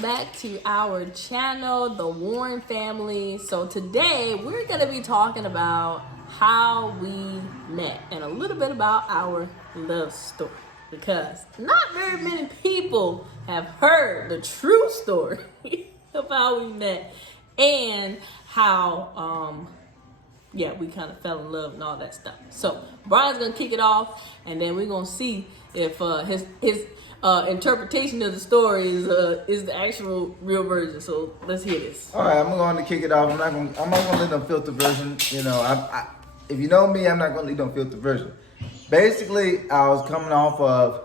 welcome back to our channel, the Warren family. So today we're going to be talking about how we met and a little bit about our love story, because not very many people have heard the true story of how we met and how we kind of fell in love and all that stuff. So Bryan's gonna kick it off, and then we're gonna see if his interpretation of the story is the actual real version. So let's hear this. All right, I'm going to kick it off. I'm not gonna leave no filter version. You know, if you know me, I'm not gonna leave no filter version. Basically, I was coming off of.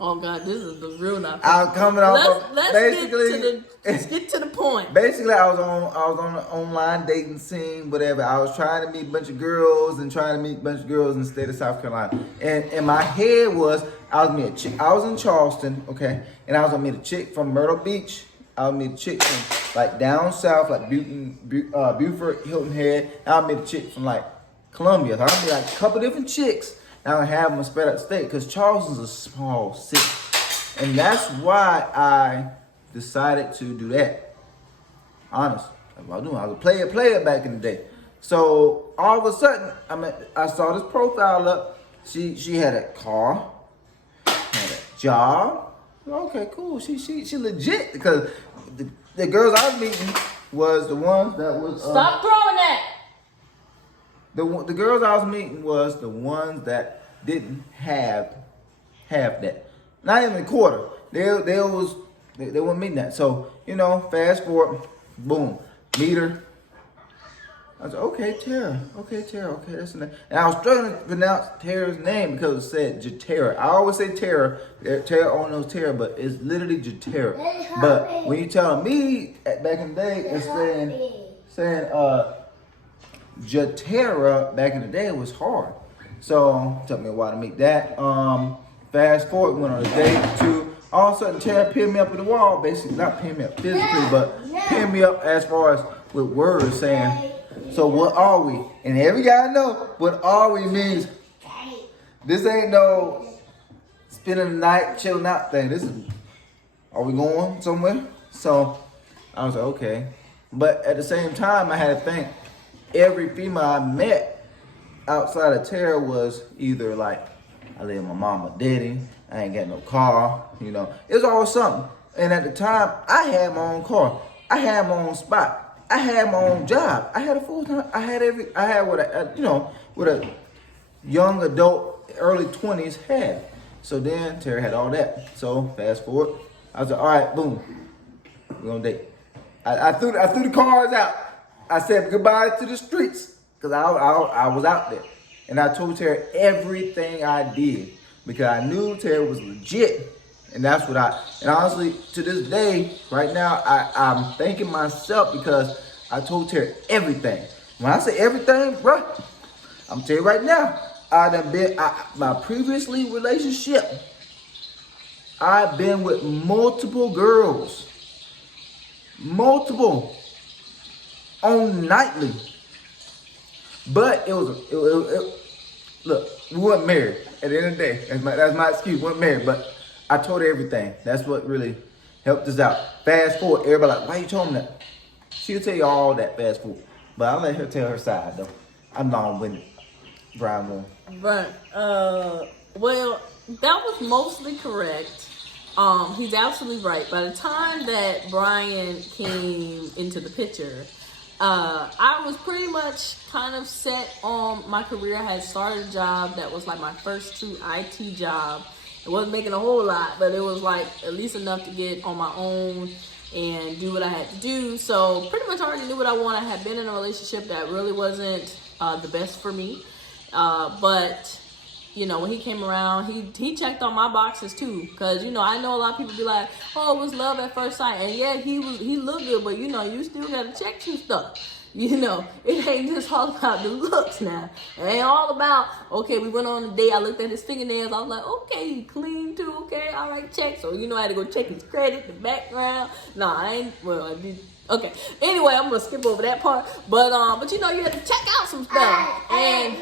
Oh God, this is the real not. I was coming off of basically. Let's get to the point. Basically, I was on the online dating scene, whatever. I was trying to meet a bunch of girls in the state of South Carolina. And in my head was, I was meeting a chick. I was in Charleston, okay, and I was gonna meet a chick from Myrtle Beach. I would meet a chick from like down south, like Beaufort, Hilton Head. And I would meet a chick from like Columbia. So I'd meet like a couple different chicks, and I would have them spread out the state because Charleston's a small city, and that's why I decided to do that. Honest, that's what I was doing. I was a player back in the day. So all of a sudden, I saw this profile up. She had a car, had a job. Okay, cool. She legit, because the girls I was meeting was the ones that was Stop throwing that. The girls I was meeting was the ones that didn't have that. Not even a quarter. They weren't meeting that. So, you know, fast forward, boom, meet her. I was like, okay, Tarra, that's the name. And I was struggling to pronounce Tarra's name because it said Jatarra. I always say Tarra. Tarra only knows Tarra, but it's literally Jatarra. But when you tell me back in the day, it's saying Jatarra back in the day, it was hard. So it took me a while to meet that. Fast forward, went on a date too. All of a sudden, Tarra pinned me up in the wall. Basically, not pinned me up physically, but pinned me up as far as with words saying, so what are we? And every guy know what are we means. This ain't no spending the night, chilling out thing. This is, are we going somewhere? So I was like, okay. But at the same time, I had to think every female I met outside of Tarra was either like, I live with my mom or daddy, I ain't got no car, you know. It was always something. And at the time, I had my own car. I had my own spot. I had my own job. I had a full-time, I had what a young adult, early 20s had. So then Tarra had all that. So fast forward, I was like, all right, boom, we're gonna date. I threw the cards out. I said goodbye to the streets, because I was out there. And I told Tarra everything I did, because I knew Tarra was legit. And that's what and honestly, to this day, right now, I'm thanking myself because I told Tarra everything. When I say everything, bro, I'm telling you right now, my previously relationship, I've been with multiple girls. Multiple. On nightly. But it look, we weren't married at the end of the day. That's my excuse, we weren't married, but I told her everything. That's what really helped us out. Fast forward, everybody like, why you told me that? She'll tell you all that fast forward. But I'll let her tell her side though. I'm long-winded. Bryan won. But well, that was mostly correct. He's absolutely right. By the time that Bryan came into the picture, I was pretty much kind of set on my career. I had started a job that was like my first true IT job. It wasn't making a whole lot, but it was like at least enough to get on my own and do what I had to do. So pretty much I already knew what I wanted. I had been in a relationship that really wasn't the best for me. But you know, when he came around, he checked on my boxes too. Cause you know, I know a lot of people be like, oh, it was love at first sight. And yeah, he looked good, but you know, you still gotta check some stuff. You know, it ain't just all about the looks now. It ain't all about, okay, we went on a date, I looked at his fingernails, I was like, okay, he clean too, okay, all right, check. So, you know, I had to go check his credit, the background. No, I Okay. Anyway, I'm gonna skip over that part. But you know, you had to check out some stuff. And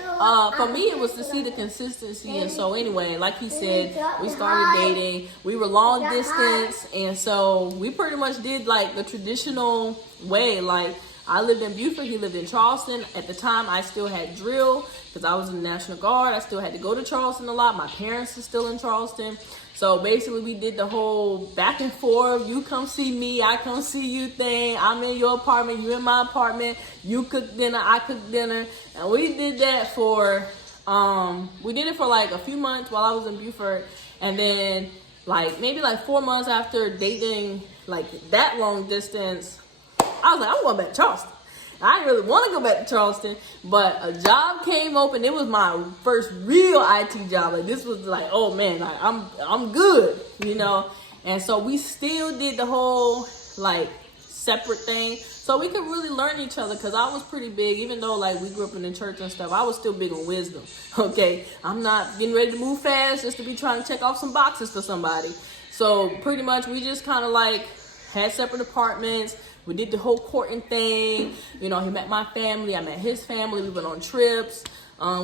for me, it was to see the consistency. And so anyway, like he said, we started dating. We were long distance, and so we pretty much did like the traditional way. Like I lived in Beaufort, he lived in Charleston. At the time, I still had drill because I was in the National Guard. I still had to go to Charleston a lot. My parents are still in Charleston. So basically, we did the whole back and forth. You come see me, I come see you thing. I'm in your apartment, you in my apartment. You cook dinner, I cook dinner. And we did that for, like a few months while I was in Beaufort. And then like maybe like 4 months after dating like that long distance, I was like, I'm going back to Charleston. I didn't really want to go back to Charleston, but a job came open. It was my first real IT job. Like this was like, oh man, like, I'm good, you know. And so we still did the whole like separate thing, so we could really learn each other. Cause I was pretty big, even though like we grew up in the church and stuff. I was still big on wisdom. Okay, I'm not getting ready to move fast just to be trying to check off some boxes for somebody. So pretty much we just kind of like had separate apartments. We did the whole courting thing. You know, he met my family. I met his family. We went on trips.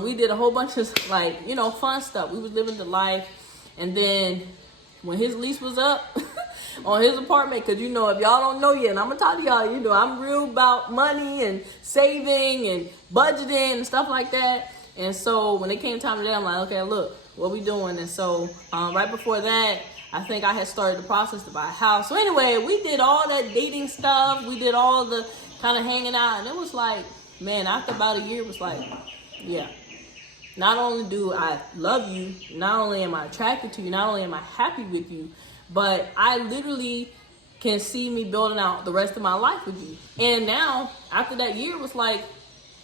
We did a whole bunch of like, you know, fun stuff. We was living the life. And then when his lease was up on his apartment, because, you know, if y'all don't know yet, and I'm going to talk to y'all, you know, I'm real about money and saving and budgeting and stuff like that. And so when it came time to that, I'm like, okay, look, what we doing? And so right before that, I think I had started the process to buy a house. So anyway, we did all that dating stuff. We did all the kind of hanging out. And it was like, man, after about a year, it was like, yeah. Not only do I love you, not only am I attracted to you, not only am I happy with you, but I literally can see me building out the rest of my life with you. And now, after that year, it was like,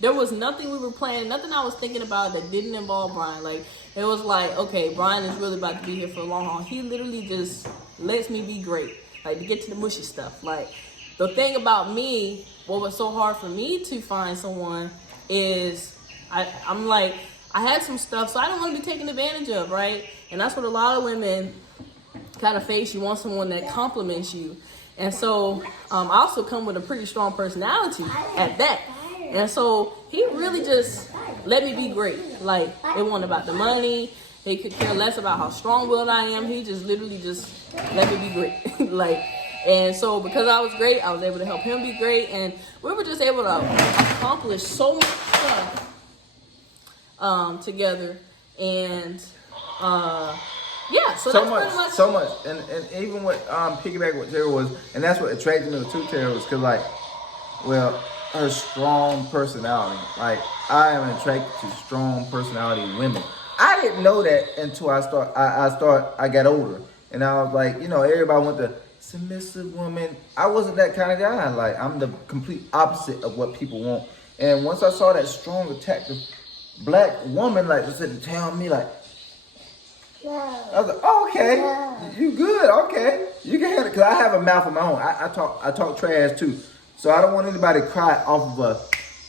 there was nothing we were planning, nothing I was thinking about that didn't involve Bryan. Like, it was like, okay, Bryan is really about to be here for a long haul. He literally just lets me be great, like to get to the mushy stuff. Like, the thing about me, what was so hard for me to find someone is I'm like, I had some stuff, so I don't want to be taken advantage of, right? And that's what a lot of women kind of face. You want someone that compliments you. And so I also come with a pretty strong personality at that. And so he really just let me be great. Like, it wasn't about the money. He could care less about how strong-willed I am. He just literally just let me be great. Like, and so because I was great, I was able to help him be great. And we were just able to accomplish so much stuff together. And yeah, so that's pretty much. So much. And even what piggyback what Tarra was, and that's what attracted me to Tarra was because, like, well, her strong personality. Like, I am attracted to strong personality women. I didn't know that until I got older. And I was like, you know, everybody wants the submissive woman. I wasn't that kind of guy. Like, I'm the complete opposite of what people want. And once I saw that strong, attractive black woman, like, just to tell me, like, I was like, oh, okay, you good, okay. You can handle it, because I have a mouth of my own. I talk trash, too. So I don't want anybody to cry off of a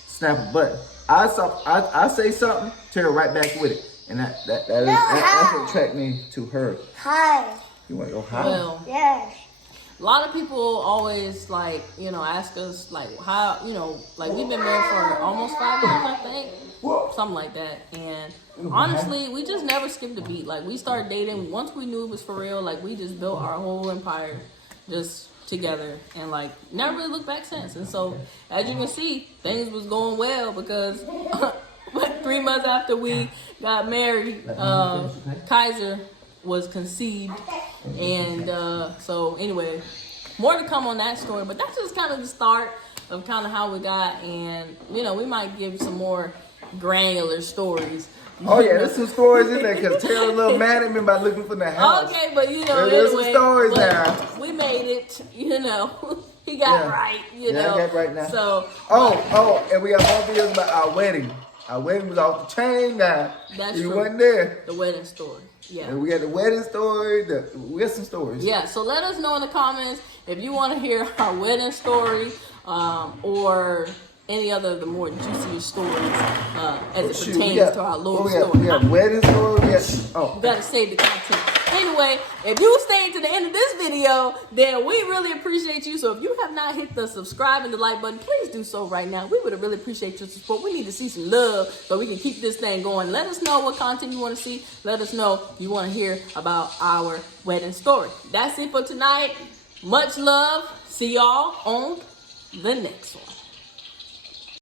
snap of a button. I say something, Tarra right back with it. And that's what attracted me to her. Hi. You want to go hi? Well, Yes. a lot of people always, like, you know, ask us, like, how, you know, like, we've been married for almost 5 years, I think. Something like that. And honestly, we just never skipped a beat. Like, we started dating. Once we knew it was for real, like, we just built our whole empire just together, and like never really looked back since. And so as you can see, things was going well because 3 months after we got married, Kaizer was conceived. And so anyway, more to come on that story, but that's just kind of the start of kind of how we got. And you know, we might give some more granular stories. Oh yeah, there's some stories in there because Tarra's a little mad at me about looking for the house. Okay, but you know, there's anyway, some stories now. We made it, you know. He got right, you know. I got right now. So and we have more videos about our wedding. Our wedding was off the chain now. That's you true. wasn't there. The wedding story. Yeah. And we got the wedding story. We got some stories. Yeah, so let us know in the comments if you want to hear our wedding story, or any other of the more juicier stories as it Shoot, pertains to our Lord's story. We have wedding story. You gotta save the content. Anyway, if you stayed to the end of this video, then we really appreciate you. So if you have not hit the subscribe and the like button, please do so right now. We would really appreciate your support. We need to see some love so we can keep this thing going. Let us know what content you want to see. Let us know you want to hear about our wedding story. That's it for tonight. Much love. See y'all on the next one.